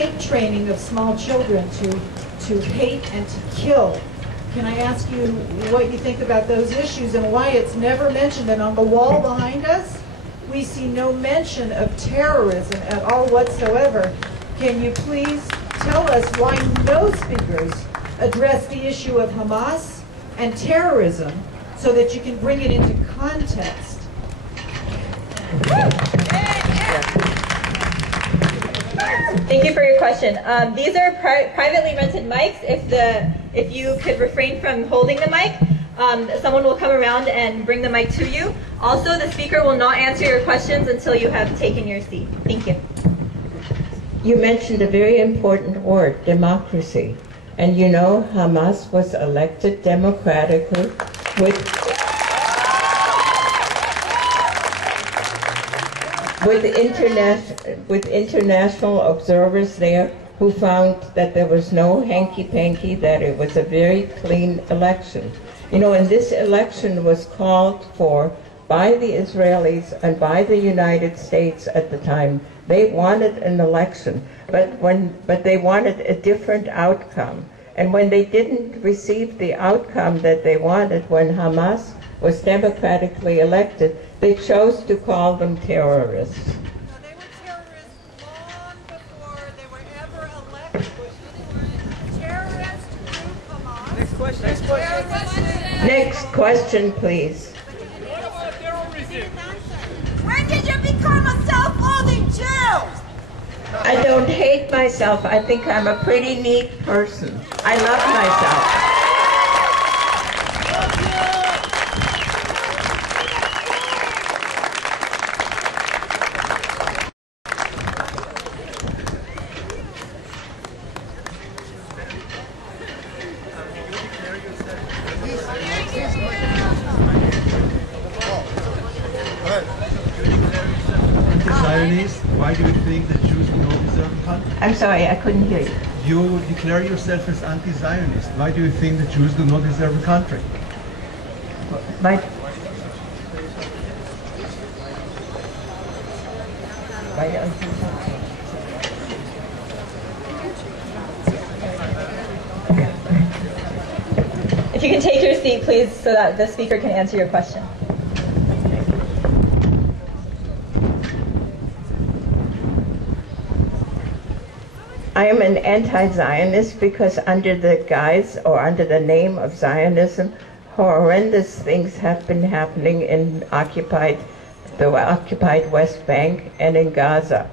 hate training of small children to hate and to kill. Can I ask you what you think about those issues and why it's never mentioned? And on the wall behind us, we see no mention of terrorism at all whatsoever. Can you please tell us why no speakers address the issue of Hamas and terrorism so that you can bring it into context? Thank you for your question. These are privately rented mics. If you could refrain from holding the mic, someone will come around and bring the mic to you. Also, the speaker will not answer your questions until you have taken your seat. Thank you. You mentioned a very important word, democracy. And you know, Hamas was elected democratically with international observers there who found that there was no hanky-panky, that it was a very clean election. You know, and this election was called for by the Israelis and by the United States at the time. They wanted an election, but they wanted a different outcome. And when they didn't receive the outcome that they wanted, when Hamas was democratically elected, they chose to call them terrorists. No, they were terrorists long before they were ever elected. Terrorist group Hamas. Next question. Next question. Next question, please. What about terrorism? When did you become a self-loathing Jew? I don't hate myself. I think I'm a pretty neat person. I love myself. Why do you think that Jews do not deserve a country? I'm sorry, I couldn't hear you. You declare yourself as anti-Zionist. Why do you think that Jews do not deserve a country? If you can take your seat, please, so that the speaker can answer your question. I am an anti-Zionist because under the guise or under the name of Zionism, horrendous things have been happening in the occupied West Bank and in Gaza.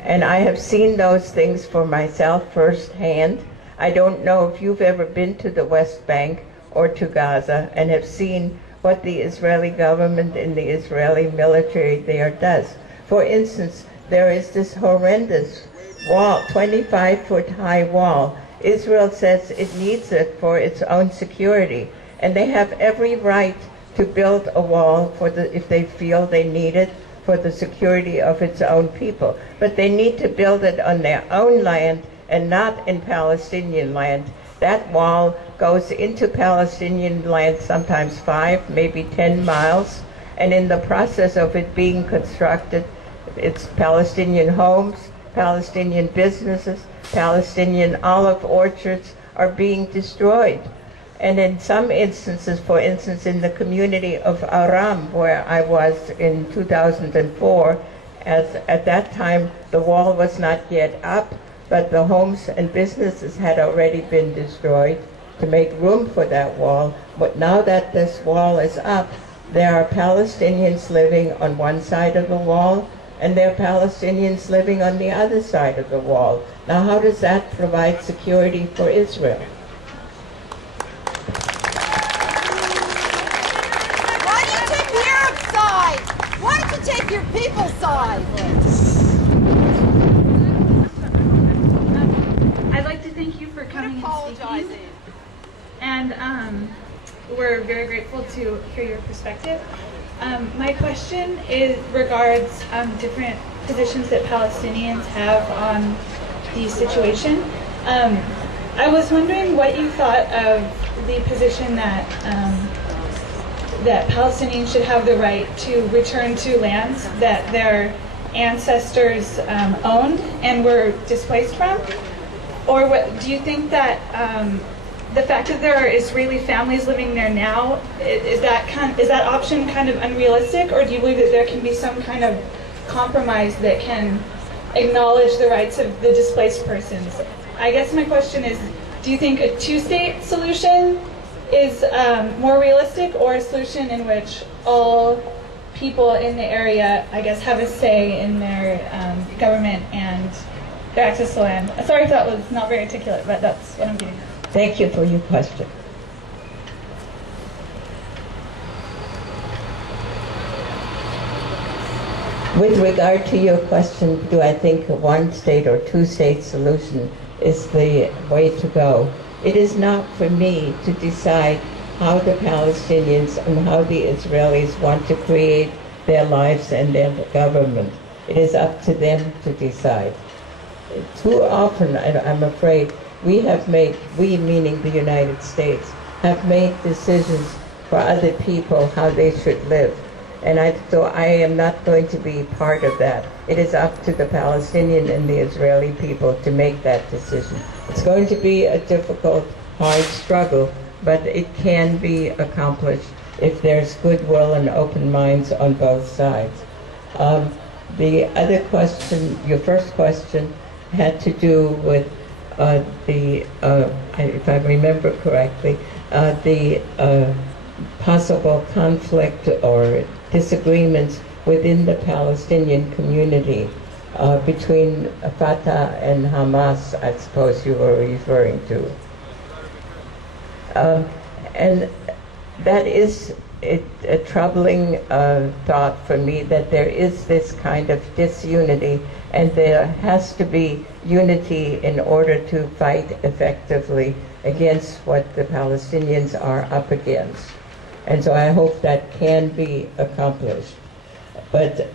And I have seen those things for myself firsthand. I don't know if you've ever been to the West Bank or to Gaza and have seen what the Israeli government and the Israeli military there does. For instance, there is this horrendous wall, 25-foot high wall. Israel says it needs it for its own security, and they have every right to build a wall if they feel they need it for the security of its own people. But they need to build it on their own land and not in Palestinian land. That wall goes into Palestinian land sometimes 5, maybe 10 miles, and in the process of it being constructed, it's Palestinian homes, Palestinian businesses, Palestinian olive orchards are being destroyed. And in some instances, for instance, in the community of Aram, where I was in 2004, at that time the wall was not yet up, but the homes and businesses had already been destroyed to make room for that wall. But now that this wall is up, there are Palestinians living on one side of the wall, and there are Palestinians living on the other side of the wall. Now, how does that provide security for Israel? Why do you take the Arab side? Why don't you take your people's side? I'd like to thank you for coming and speaking. And we're very grateful to hear your perspective. My question regards different positions that Palestinians have on the situation. I was wondering what you thought of the position that that Palestinians should have the right to return to lands that they're ancestors owned and were displaced from? Or do you think that the fact that there are Israeli families living there now, is that option kind of unrealistic, or do you believe that there can be some kind of compromise that can acknowledge the rights of the displaced persons? I guess my question is, do you think a two-state solution is more realistic, or a solution in which all people in the area, I guess, have a say in their government and their access to land? Sorry if that was not very articulate, but that's what I'm getting at. Thank you for your question. With regard to your question, do I think a one-state or two-state solution is the way to go? It is not for me to decide how the Palestinians and how the Israelis want to create their lives and their government. It is up to them to decide. Too often, I'm afraid, we meaning the United States, have made decisions for other people how they should live. And so I am not going to be part of that. It is up to the Palestinian and the Israeli people to make that decision. It's going to be a difficult, hard struggle, but it can be accomplished if there's goodwill and open minds on both sides. The other question, your first question, had to do with if I remember correctly, the possible conflict or disagreements within the Palestinian community between Fatah and Hamas, I suppose you were referring to. And that is a troubling thought for me, that there is this kind of disunity, and there has to be unity in order to fight effectively against what the Palestinians are up against. And so I hope that can be accomplished. But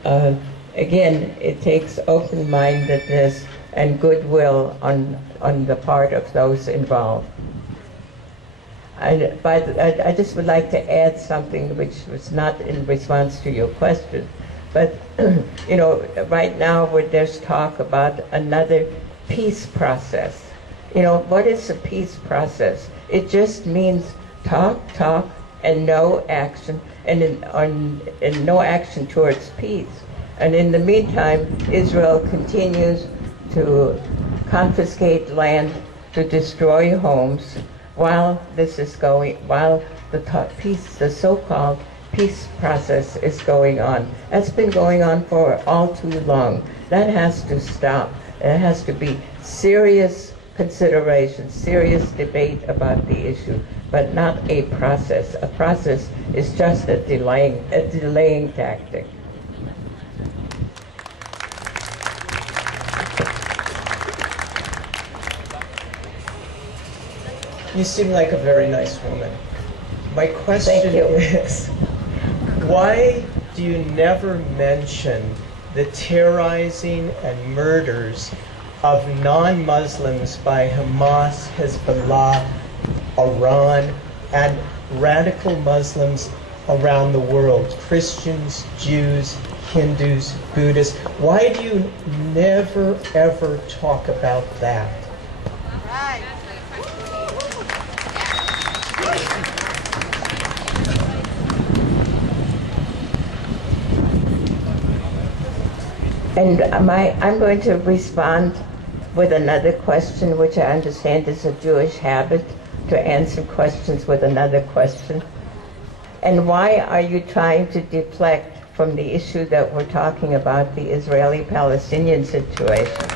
again, it takes open-mindedness and goodwill on the part of those involved. I just would like to add something which was not in response to your question. But, you know, right now there's talk about another peace process. You know, what is a peace process? It just means talk, and no action, and no action towards peace. And in the meantime, Israel continues to confiscate land, to destroy homes, while this is going, while the so-called peace process is going on. That's been going on for all too long. That has to stop. There has to be serious consideration, serious debate about the issue, but not a process. A process is just a delaying tactic. You seem like a very nice woman. My question is, why do you never mention the terrorizing and murders of non-Muslims by Hamas, Hezbollah, Iran, and radical Muslims around the world, Christians, Jews, Hindus, Buddhists? Why do you never, ever talk about that? Right. And I'm going to respond with another question, which I understand is a Jewish habit, to answer questions with another question. And why are you trying to deflect from the issue that we're talking about, the Israeli-Palestinian situation?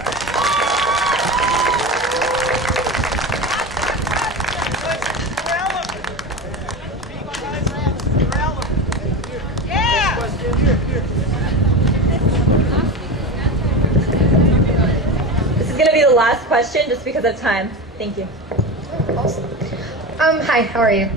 Last question, just because of time. Thank you. Awesome. Hi, how are you?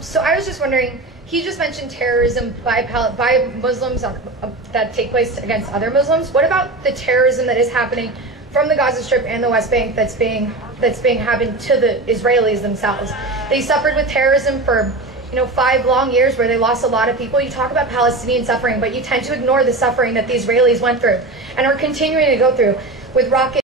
So I was just wondering, he just mentioned terrorism by Muslims that take place against other Muslims. What about the terrorism that is happening from the Gaza Strip and the West Bank that's being happened to the Israelis themselves? They suffered with terrorism for 5 long years where they lost a lot of people. You talk about Palestinian suffering, but you tend to ignore the suffering that the Israelis went through and are continuing to go through with rocket